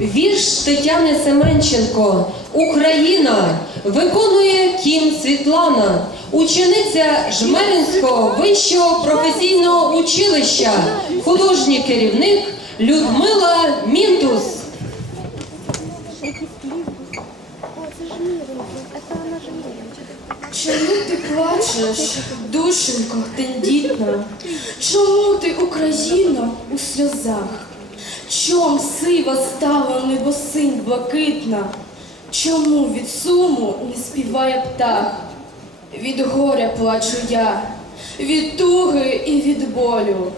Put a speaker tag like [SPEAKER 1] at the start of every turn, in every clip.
[SPEAKER 1] Вірш Тетяни Семенченко Україна виконує Кім Світлана, учениця Жмеринського вищого професійного училища, художній керівник Людмила Мінтус.
[SPEAKER 2] Чому ти плачеш, душенько тендітна? Чому ти, Україно, у сльозах? Чом сива стала небосинь блакитна? Чому від суму не співає птах? Від горя плачу я, від туги і від болю.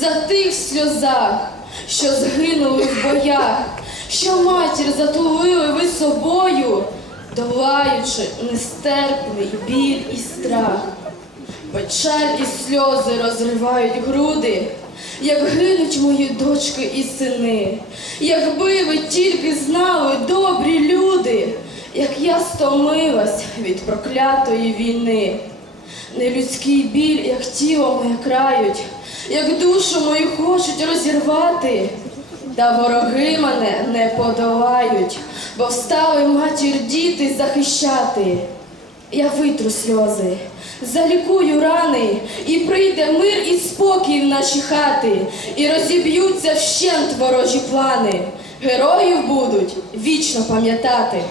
[SPEAKER 2] За тих сльозах, що згинули в боях, що матір затулили ви собою, долаючи нестерпний біль і страх. Печаль і сльози розривають груди, як гинуть мої дочки і сини. Якби ви тільки знали, добрі люди, як я стомилась від проклятої війни. Нелюдський біль, як тіло моє крають, як душу мою хочуть розірвати. Та вороги мене не подолають, бо встали матір діти захищати. Я витру сльози, залікую рани, і прийде мир і спокій в наші хати, і розіб'ються вщент ворожі плани. Героїв будуть вічно пам'ятати.